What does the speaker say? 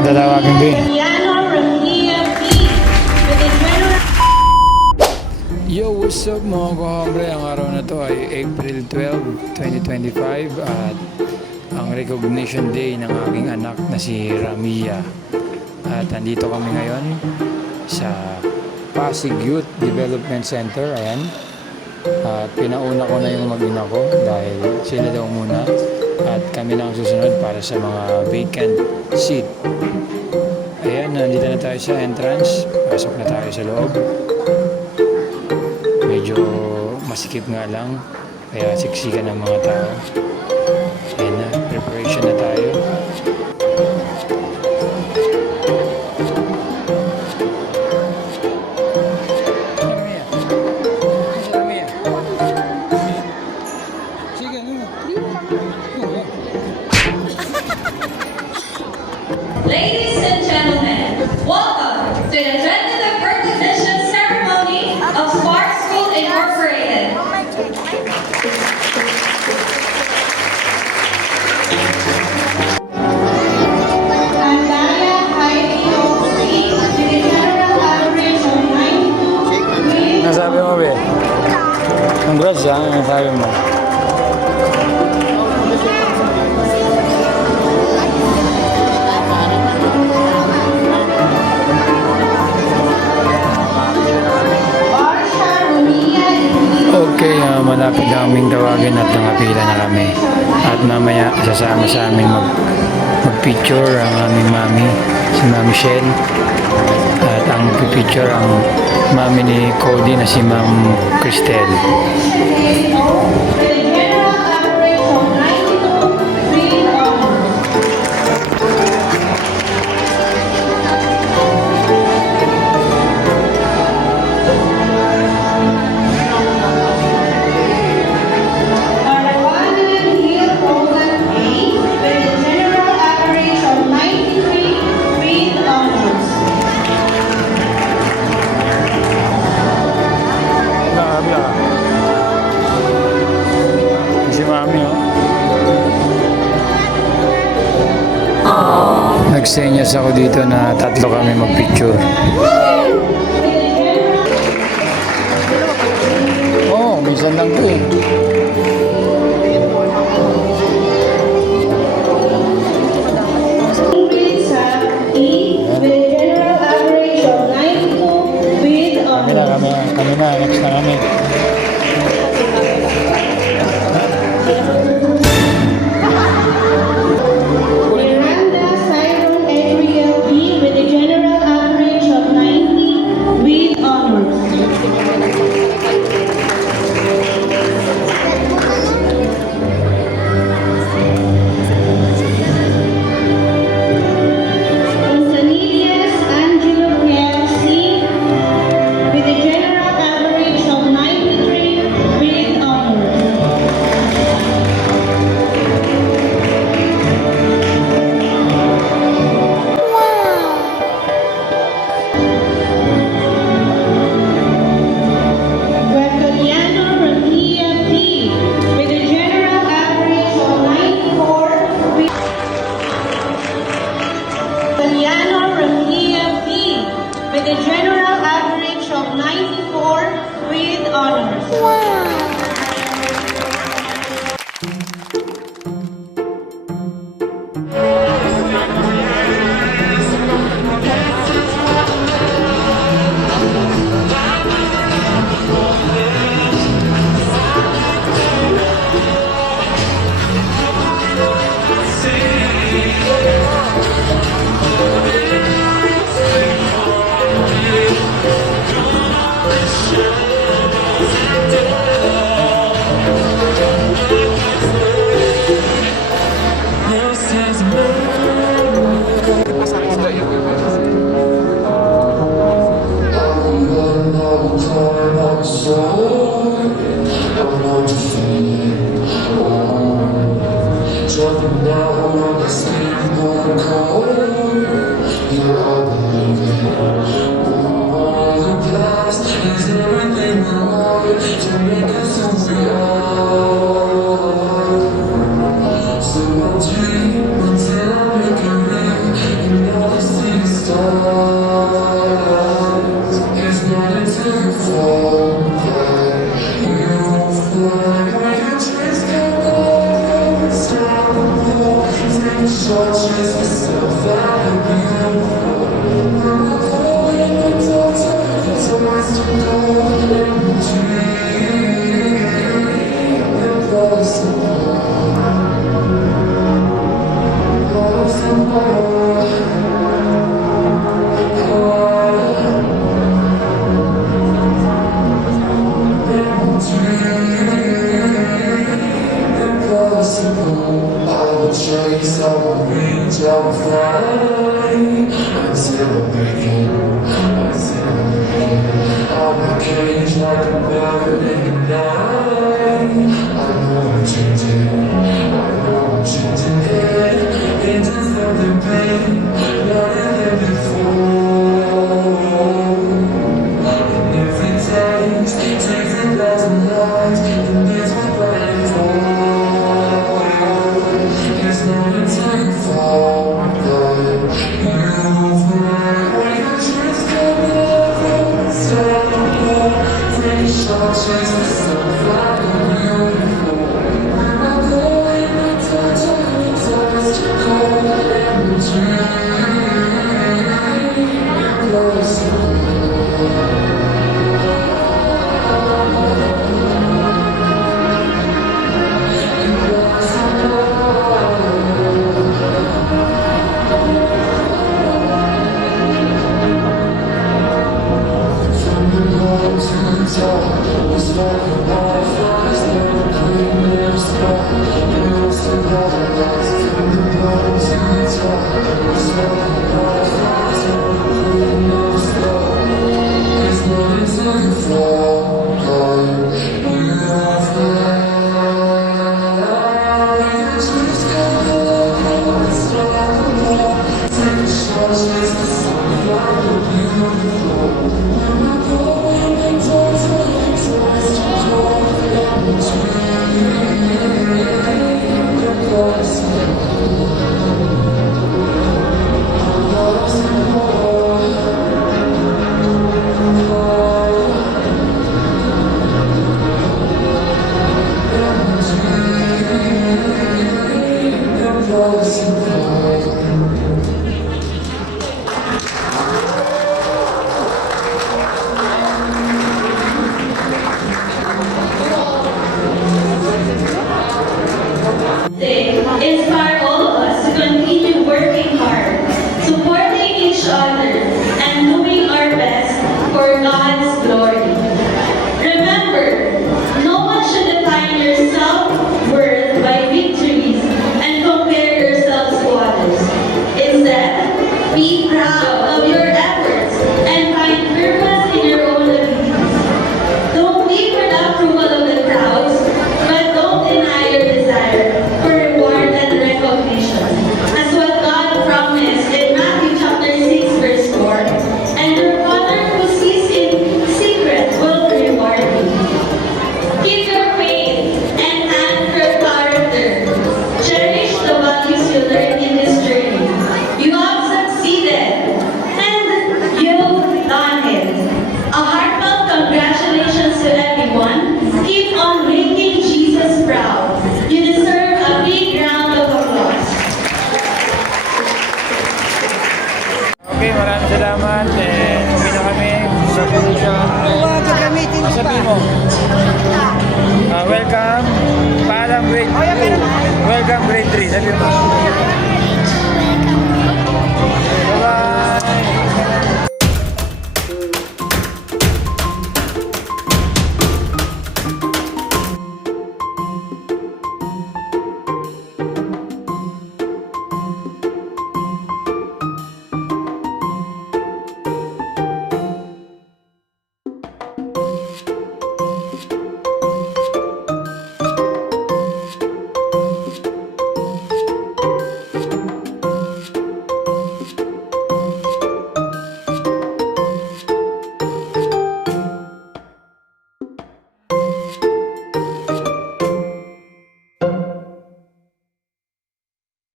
Ang tatawagin ko eh. Yo, what's up mga kahambre? Ang araw na to ay April 12, 2025 at ang recognition day ng aking anak na si Ramia. At andito kami ngayon sa Pasig Youth Development Center. Ayan. At pinauna ko na yung mag-ina ko dahil sila daw muna. At kami na ang susunod para sa mga vacant seat. Ayan, nandito na tayo sa entrance. Pasok na tayo sa loob. Medyo masikip nga lang, kaya siksikan ng mga tao. Ayan na, preparation na tayo. Ladies and gentlemen, welcome to the 25th recognition ceremony of Spark School Incorporated. Andaya High School Street with a general average of 92. Nasabi mo ba? Congrats ha, nasabi mo. Okay, malapit na kaming tawagin at nakapila na kami. At mamaya sasama sa amin mag-picture ang aming mami, si Mami Shell. At ang mag-picture ang mami ni Cody na si Ma'am Cristel. Si Mami, nagsenyas ako dito na tatlo kami mag-picture. Oo, minsan lang to eh. Kami na, next na kami. With a general average of 94 with honors. Wow! So I'll dream until I make a ring. Chase of a reach of flying until I begin. I'm a cage like a bird in the night. I know I'm changing. It into something big, better than before. And if it takes 1,000 lives, then there's my brain for. It's not a time for the you just come over, so take shots, chase the sun, fly beautiful. When I go in the touch, I to call and dream close. Inspire all of us to continue working hard, supporting each other, and doing our best for God's glory. Remember, no one should define your self-worth by victories and compare yourselves to others. Instead, be proud of your efforts and find purpose in your own abilities. Don't wait for the approval of the crowds, but don't deny your desire for reward and recognition. As what God promised in Matthew chapter 6 verse 4, and your Father who sees in secret will reward you. Keep your faith and anchor character. Cherish the values you learned in this journey. You have succeeded, and you've done it. A heartfelt congratulations to everyone. Keep on making Jesus proud. You deserve a big round of applause. Okay, maraming salamat. Uwi na kami sa production. Sabi mo, welcome, paalam grade 2. Welcome grade 3. Sabi mo.